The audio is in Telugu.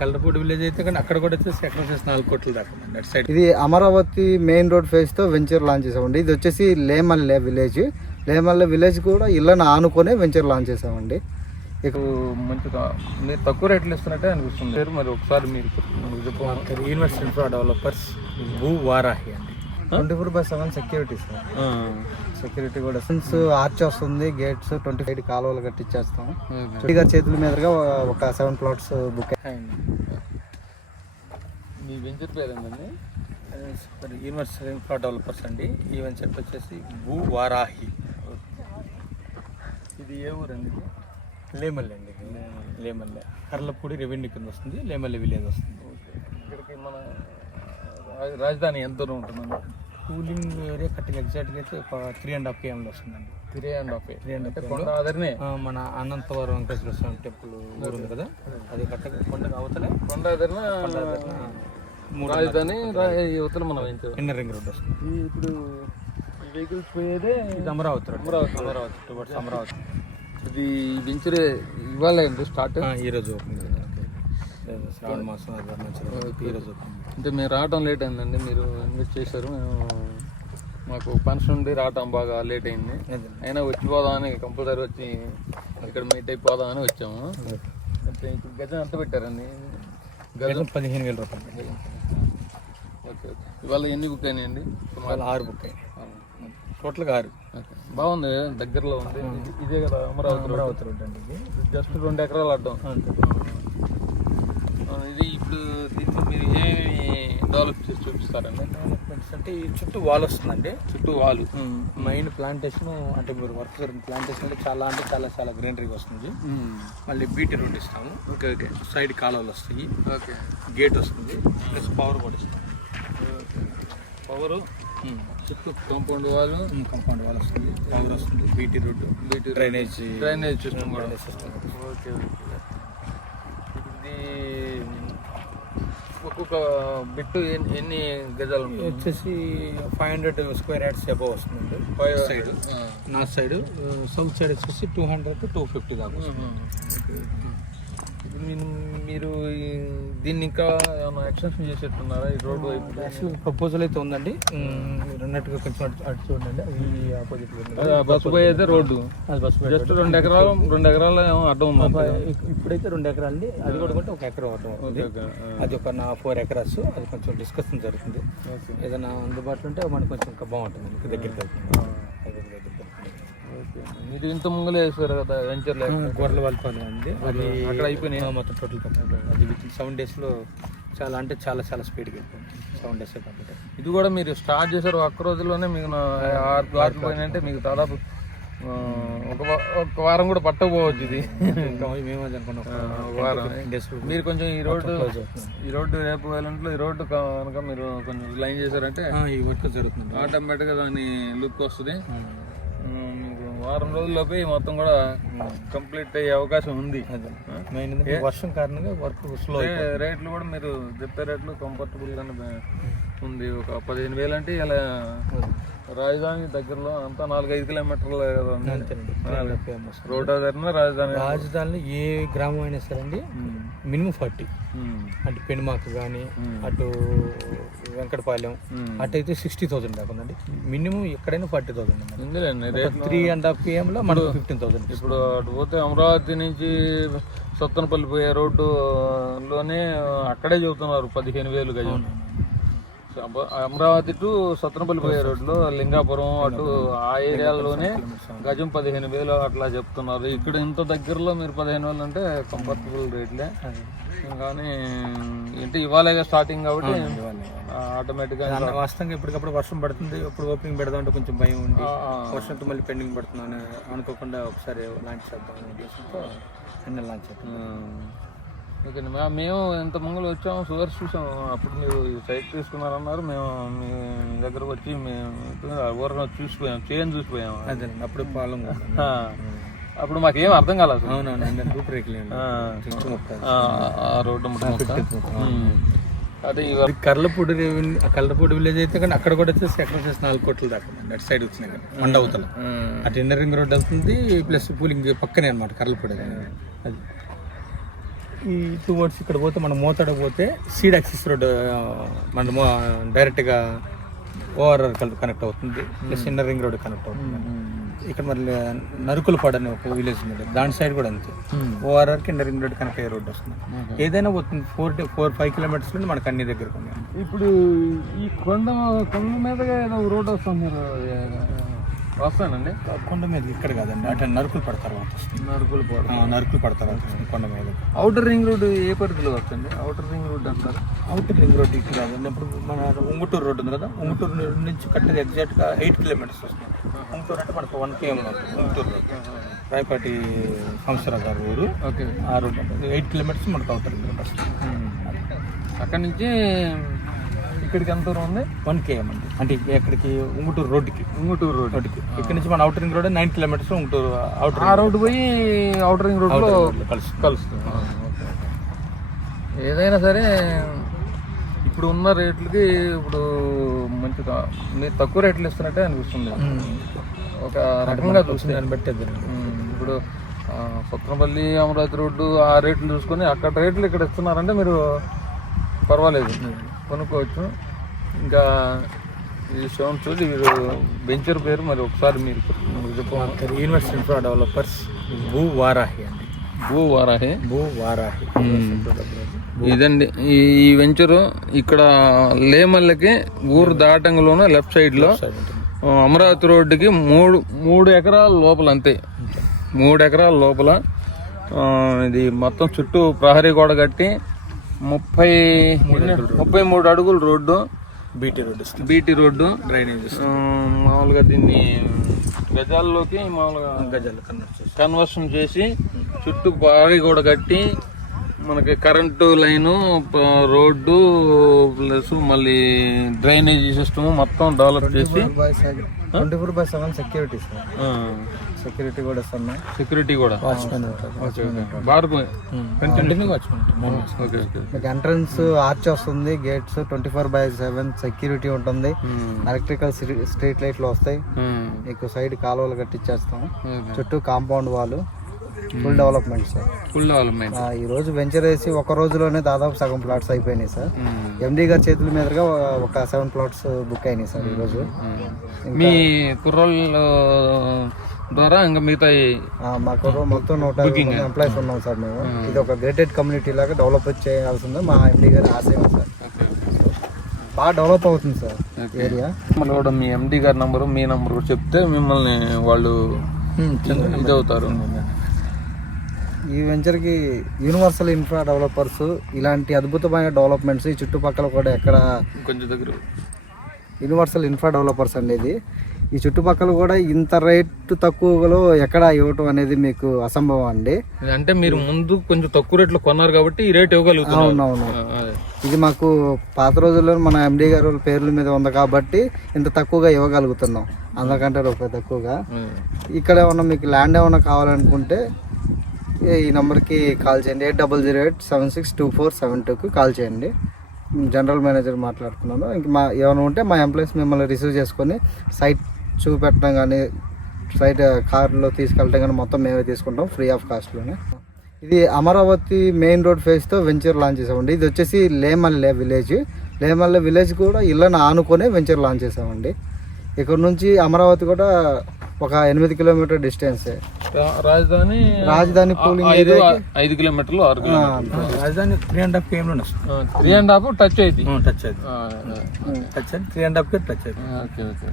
కల్లపూడి విలేజ్ అయితే కానీ అక్కడ కూడా వచ్చేసి ఎక్కడ వచ్చేసి నాలుగు కోట్ల దాకా సైడ్. ఇది అమరావతి మెయిన్ రోడ్ ఫేస్తో వెంచర్ లాంచ్ చేసామండి. ఇది వచ్చేసి లేమల్లె విలేజ్. లేమల్లె విలేజ్ కూడా ఇళ్ళని ఆనుకునే వెంచర్ లాంచ్ చేసామండి. ఇక మంచిగా మీరు తక్కువ రేట్లు ఇస్తున్నట్టే అనిపిస్తుంది. మరి ఒకసారి మీరు university infra developers Bhu Varahi అండి. Twenty four by seven security sir. Security కూడా. సెన్స్ ఆర్చ్ వస్తుంది గేట్స్ ట్వంటీ ఫైవ్ కాలువలు కట్టించేస్తాం గారి చేతుల మీదుగా ఒక సెవెన్ ప్లాట్స్ బుక్ మీ వెంచర్ పేరు ఏంటండి? యూనివర్సిటీ ఇన్ఫ్రా డెవలపర్స్ అండి ఈ వెంచర్ వచ్చేసి భూ వారాహి ఇది ఏ ఊరండి? లేమల్లె అండి. లేమల్లె. కర్లపూడి రెవెన్యూ కింద వస్తుంది లేమల్లె విలేజ్ వస్తుంది. ఇక్కడికి మన రా- రాజధాని ఎంత దూరం ఉంటుందండి? కూలింగ్ ఏరియా కట్టింగ్ ఎగ్జాక్ట్గా అయితే ఒక త్రీ అండ్ హాఫ్ కేఎంలో వస్తుందండి. Three and half three and half కొండ ఆదరనే ఆ, మన అనంతవరం వెంకటేశ్వర స్వామి టెంపుల్ ఊరు ఉంది కదా? అది. కట్ట కొండకు అవతలే కొండ ఆదరణ రాజధాని యువతలు మన ఇన్నర్ రింగ్ రోడ్ వస్తుంది. ఇప్పుడు వెహికల్స్ పోయేదే ఇది అమరావతి రోడ్. అమరావతి. అమరావతి టువర్డ్స్ అమరావతి. ఇది వెంచర్ అండి స్టార్ట్ ఆ, ఈ రోజు ఓపెన్ శ్రావణ మాసం అది మంచి ఈ రోజు ఓపెన్ అంటే మేము రావటం లేట్ అయిందండి మీరు ఇన్వెస్ట్ చేశారు మేము మాకు ఫంక్షన్ ఉండి రావటం బాగా లేట్ అయింది. అయినా వచ్చిపోదామని కంపల్సరీ వచ్చి ఇక్కడ మీట్ అయిపోదామని వచ్చాము. అంటే ఇప్పుడు గజం ఎంత పెట్టారండి? గజం పదిహేను వేల రూపాయలు. Okay okay. ఇవాళ ఎన్ని బుక్ అయినాయండి వాళ్ళు ఆరు బుక్ అయినాయి టోటల్గా ఆరు. బాగుంది దగ్గరలో ఉంది. ఇది- కదా అమరావతి. అమరావతి రోడ్ అండి ఇది. జస్ట్ రెండు ఎకరాలు అడ్డం. ఇది ఇప్పుడు దీంట్లో మీరు ఏమి డెవలప్ చేసి చూపిస్తారండి? డెవలప్మెంట్స్ అంటే ఈ చుట్టూ వాల్ వస్తుందండి. చుట్టూ వాళ్ళు మెయిన్ ప్లాంటేషన్ అంటే మీరు వర్క్ జరిగిన ప్లాంటేషన్ అంటే చాలా అంటే చాలా చాలా గ్రీనరీగా వస్తుంది. మళ్ళీ బీటీ రోడ్ ఇస్తాము. Okay okay. సైడ్ కాలువలు వస్తాయి. ఓకే. గేట్ వస్తుంది. ప్లస్ పవర్ కూడా ఇస్తాం పవరు చుట్టూ కాంపౌండ్ వాళ్ళు కంపౌండ్ వాల్ వస్తుంది. పవర్ వస్తుంది. BT road BT drainage drainage system కూడా. సిస్టమ్ ఓకే ఇది ఒక్కొక్క బిట్టు ఎన్ని గజాలు వచ్చేసి five hundred square yards above వస్తుందండి. Five- side north side south side వచ్చేసి two hundred to two fifty దాకా ఇప్పుడు మీరు- దీన్ని ఇంకా ఏమైనా ఎక్స్టెన్షన్ చేసేట్టున్నారా ఈ రోడ్డు వైపు? యాక్చువల్ ప్రపోజల్ అయితే ఉందండి. అన్నట్టుగా కొంచెం అటు చూడండి. ఈ ఆపోజిట్ బస్సు పోయేదే రోడ్డు. అది బస్ జస్ట్ రెండు ఎకరాలు రెండు ఎకరాలు అడ్డం ఉంది. ఇప్పుడైతే రెండు ఎకరాలు అండి అది కూడా కొంటే ఒక ఎకరం ఓకే, ఆ. అది ఒక నా ఫోర్ ఎకరాస్. అది కొంచెం డిస్కషన్ జరుగుతుంది. ఏదైనా అందుబాటులో ఉంటే మనకి కొంచెం ఇంకా బాగుంటుంది. దగ్గరికి వెళ్తుంది మీరు ఇంత ముంగలే వేసారు కదా వెంచర్ గొర్రెల వాళ్ళపాలెం అండి అది అక్కడ అయిపోయినాయి? మొత్తం టోటల్ అది విత్ సెవెన్ డేస్లో చాలా అంటే చాలా చాలా స్పీడ్గా వెళ్ళిపోయింది సెవెన్ డేస్ కంప్లీట్ ఇది కూడా మీరు స్టార్ట్ చేశారు ఒక్క రోజుల్లోనే మీకు ఆరు ప్లాట్లు పోయినంటే మీకు దాదాపు ఒక ఒక వారం కూడా పట్టకపోవచ్చు ఇది. మీరు కొంచెం ఈ రోడ్డు. ఈ రోడ్డు రేపు వేలంట్లో ఈ రోడ్డు కనుక మీరు కొంచెం లైన్ చేశారంటే ఈ వర్క్ జరుగుతుంది. ఆటోమేటిక్గా దాని లుక్ వస్తుంది. వారం రోజుల్లోపే మొత్తం కూడా కంప్లీట్ అయ్యే అవకాశం ఉంది. వర్షం కారణంగా వర్క్ స్లో రేట్లు కూడా మీరు చెప్పే రేట్లు కంఫర్టబుల్ గానే బా- ఉంది. ఒక పదిహేను వేలు అంటే ఇలా రాజధాని దగ్గరలో అంతా నాలుగైదు కిలోమీటర్లు. అంతేనండి ఫేమస్ రోడ్ రాజధాని. రాజధానిలో ఏ గ్రామం అయినా సరే అండి మినిమం ఫార్టీ. అటు పెనుమాక కానీ అటు వెంకటపాలెం. అటు అయితే సిక్స్టీ థౌసండ్ దాకా ఉందండి. మినిమం ఎక్కడైనా forty thousand three and half పిఎంలో మనకు ఫిఫ్టీన్ థౌసండ్ ఇప్పుడు అటు పోతే అమరావతి నుంచి సత్తనపల్లి పోయే రోడ్డు లోనే అక్కడే చెబుతున్నారు పదిహేను వేలు గజం. అమరావతి టు సత్తనపల్లి పోయే రోడ్లో లింగాపురం అటు ఆ ఏరియాలోనే గజం పదిహేను వేలు అట్లా చెప్తున్నారు. ఇక్కడ ఇంత దగ్గరలో మీరు పదిహేను వేలు అంటే కంఫర్టబుల్ రేట్లే. కానీ ఏంటి ఇవాళ స్టార్టింగ్ కాబట్టి ఆటోమేటిక్గా వాస్తవంగా ఇప్పటికప్పుడు వర్షం పడుతుంది. ఇప్పుడు ఓపెనింగ్ పెడదాం అంటే కొంచెం భయం ఉంది. వర్షంతో మళ్ళీ పెండింగ్ పడుతున్నాను అనుకోకుండా ఒకసారి లాంచ్ చేద్దాం అనే ఉద్దేశంతో లాంచ్ చేద్దాం. ఓకే మేము ఎంత మంగళ వచ్చాము షుగర్స్ చూసాం. అప్పుడు మీరు సైట్ తీసుకున్నారన్నారు. మేము మీ దగ్గరకు వచ్చి మేము ఊరన చూసిపోయాం. చేయని చూసిపోయాం. అదేనండి అప్పుడు పాలం అప్పుడు మాకేం అర్థం కాలేదు రోడ్డు. అదే కర్లపూడి కర్లపూడి విలేజ్ అయితే కానీ అక్కడ కూడా వచ్చేసి ఎక్కడ వచ్చేసి నాలుగు కోట్ల దాకా అటు సైడ్ వచ్చినాయి కానీ మండ అవతల. అటు ఇన్నర్ రింగ్ రోడ్ వెళ్తుంది. ప్లస్ పూలింగ్ పక్కనే అనమాట కర్లపూడి. అది. ఈ టూ వర్డ్స్ ఇక్కడ పోతే మనం మోతాడ పోతే సీడ్ యాక్సిస్ రోడ్ మన డైరెక్ట్గా ఓఆర్ఆర్ కనెక్ట్ అవుతుంది. Plus inner ring road connect అవుతుంది. ఇక్కడ మరి నరుకులపాడు అనే ఒక విలేజ్ ఉంది. దాని సైడ్ కూడా అంతే. ఓఆర్ఆర్కి ఇన్నర్ రింగ్ రోడ్ కనెక్ట్ అయ్యే రోడ్ వస్తుంది. ఏదైనా పోతుంది ఫోర్ ఫోర్ ఫైవ్ కిలోమీటర్స్ నుండి మనకు అన్ని దగ్గర ఇప్పుడు ఈ కొండ కొండ మీదగా ఏదో రోడ్ వస్తుంది వస్తానండి. కొండ మీద ఇక్కడ కాదండి అటు నరుకులు పడతారు నరుకులు నరుకులు పడతారు కొండ మీద. అవుటర్ రింగ్ రోడ్ ఏ పరిధిలో వస్తుంది? అవుటర్ రింగ్ రోడ్ అంటారు? అవుటర్ రింగ్ రోడ్ ఇటు కాదండి ఇప్పుడు మన ఉంగుటూరు రోడ్ ఉంది కదా ఉంగుటూరు నుంచి కట్టగా ఎగ్జాక్ట్గా ఎయిట్ కిలోమీటర్స్ వస్తుంది. ఉంగుటూరు అంటే మనకు one KM Unguturu road. Rayapati సంవత్సరాల గారి ఊరు. ఓకే. ఆ రోడ్ ఎయిట్ కిలోమీటర్స్ మనకు అవుటర్ రింగ్ రోడ్ వస్తుంది. అక్కడి నుంచి ఇక్కడికి ఎంత దూరం ఉంది? వన్ కేఎం అండి. అంటే ఎక్కడికి? ఉంగుటూరు రోడ్డుకి. ఉంగుటూరు రోడ్ రోడ్డుకి. ఇక్కడ నుంచి మన outer ring road nine kilometers Unguturu outer ఆ రోడ్డు పోయి అవుటర్ రింగ్ రోడ్లో కలిసి కలుస్తుంది ఏదైనా సరే ఇప్పుడు ఉన్న రేట్లకి ఇప్పుడు మంచిగా తక్కువ రేట్లు ఇస్తున్నట్టే అనిపిస్తుంది. ఒక రకంగా చూస్తే. దాన్ని బట్టి ఉమ్, ఇప్పుడు ఆ, సత్రపల్లి అమరావతి రోడ్డు ఆ రేట్లు చూసుకొని అక్కడ రేట్లు ఇక్కడ ఇస్తున్నారంటే మీరు పర్వాలేదు. కొనుక్కోవచ్చు. ఇంకా ఈ షోన్ చూసి మీరు వెంచర్ పేరు మరి ఒకసారి మీరు చెప్పు యూనివర్సిటీ డెవలపర్స్ భూ వారాహి అండి. భూ వారాహి? భూ వారాహి. ఇదండి ఈ వెంచరు ఇక్కడ లేమల్లకి ఊరు దాటంలోనే లెఫ్ట్ సైడ్లో ఆ, అమరావతి రోడ్డుకి మూడు మూడు ఎకరాల లోపల అంతే. మూడు ఎకరాల లోపల ఇది మొత్తం చుట్టూ ప్రహరీ గోడ కట్టి ముప్పై ముప్పై మూడు అడుగుల road. BT road BT road. Drainages ఆ, మామూలుగా దీన్ని గజాల్లోకి మామూలుగా గజాలు కన్వర్షన్ చేసి చుట్టూ బావి కూడా కట్టి మనకి కరెంటు లైను రోడ్డు ప్లస్ మళ్ళీ డ్రైనేజీ సిస్టమ్ మొత్తం డెవలప్ చేసి twenty four by seven security security కూడా ఉన్నాయి సెక్యూరిటీ కూడా? వాచ్మెన్ ఉంటారు bar continue watchmen okay okay మీకు ఎంట్రన్స్ ఆర్చ్ వస్తుంది gates twenty four by seven security ఉంటుంది ఎలక్ట్రికల్ స్ట్రీట్ లైట్లు వస్తాయి. మీకు సైడ్ కాలువలు కట్టించేస్తాం చుట్టూ కాంపౌండ్ వాళ్ళు full development sir full development ఈ రోజు వెంచర్ వేసి ఒక రోజులోనే దాదాపు సగం ప్లాట్స్ అయిపోయినాయి సార్ ఎండి గారి చేతుల మీదుగా ఒక సెవెన్ ప్లాట్స్ బుక్ అయినాయి సార్ ఈరోజు మీ కుర్రోళ్ళు ద్వారా ఇంకా మిగతా మాకు మొత్తం నూట ఎంప్లాయీస్ ఉన్నాం సార్ మేము. ఇది ఒక గేటెడ్ కమ్యూనిటీ లాగా డెవలప్ చేయాల్సిందే. మా ఎండి గారి ఆశయం సార్. బాగా డెవలప్ అవుతుంది సార్ ఏరియా. కూడా మీ ఎండి గారి నంబరు మీ నంబర్ కూడా చెప్తే మిమ్మల్ని వాళ్ళు ఇది అవుతారు ఈ వెంచర్కి యూనివర్సల్ ఇన్ఫ్రా డెవలపర్స్ ఇలాంటి అద్భుతమైన డెవలప్మెంట్స్ ఈ చుట్టుపక్కల కూడా ఎక్కడ కొంచెం దగ్గర. యూనివర్సల్ ఇన్ఫ్రా డెవలపర్స్ అనేది ఈ చుట్టుపక్కల కూడా ఇంత రేటు తక్కువలో ఎక్కడ ఇవ్వటం అనేది మీకు అసంభవం అండి. అంటే మీరు ముందు కొంచెం తక్కువ రేట్లో కొన్నారు కాబట్టి ఈ రేట్ అవునవును. అదే. ఇది మాకు పాత రోజుల్లో మన ఎండి గారు పేర్ల మీద ఉంది కాబట్టి ఇంత తక్కువగా ఇవ్వగలుగుతున్నాం. అందుకంటే రూపాయి తక్కువగా. ఇక్కడ ఏమన్నా మీకు ల్యాండ్ ఏమన్నా కావాలనుకుంటే ఈ- ఈ నెంబర్కి కాల్ చేయండి. Eight double zero eight seven six two four seven టూకి కాల్ చేయండి. జనరల్ మేనేజర్ మాట్లాడుతున్నాను ఇంక మా ఏమైనా ఉంటే మా ఎంప్లాయీస్ మిమ్మల్ని రిసీవ్ చేసుకొని సైట్ చూపెట్టడం కానీ సైట్ కార్లో తీసుకెళ్ళడం కానీ మొత్తం మేమే తీసుకుంటాం ఫ్రీ ఆఫ్ కాస్ట్లోనే ఇది అమరావతి మెయిన్ రోడ్ ఫేస్తో వెంచర్ లాంచ్ చేసామండి. ఇది వచ్చేసి లేమల్లె విలేజ్. లేమల్లె విలేజ్ కూడా ఇళ్ళని ఆనుకొనే వెంచర్ లాంచ్ చేసామండి. ఇక్కడ నుంచి అమరావతి కూడా ఒక ఎనిమిది కిలోమీటర్ డిస్టెన్సే. రాజధాని రాజధాని పోలింగ్ ఐదు ఐదు కిలోమీటర్లు ఆరు కిలోమీటర్లు. రాజధాని త్రీ అండ్ హాఫ్ కేఎంలో త్రీ అండ్ హాఫ్ టచ్ అయింది. టచ్ అది టచ్ అది three and half K touch అది ఓకే ఓకే.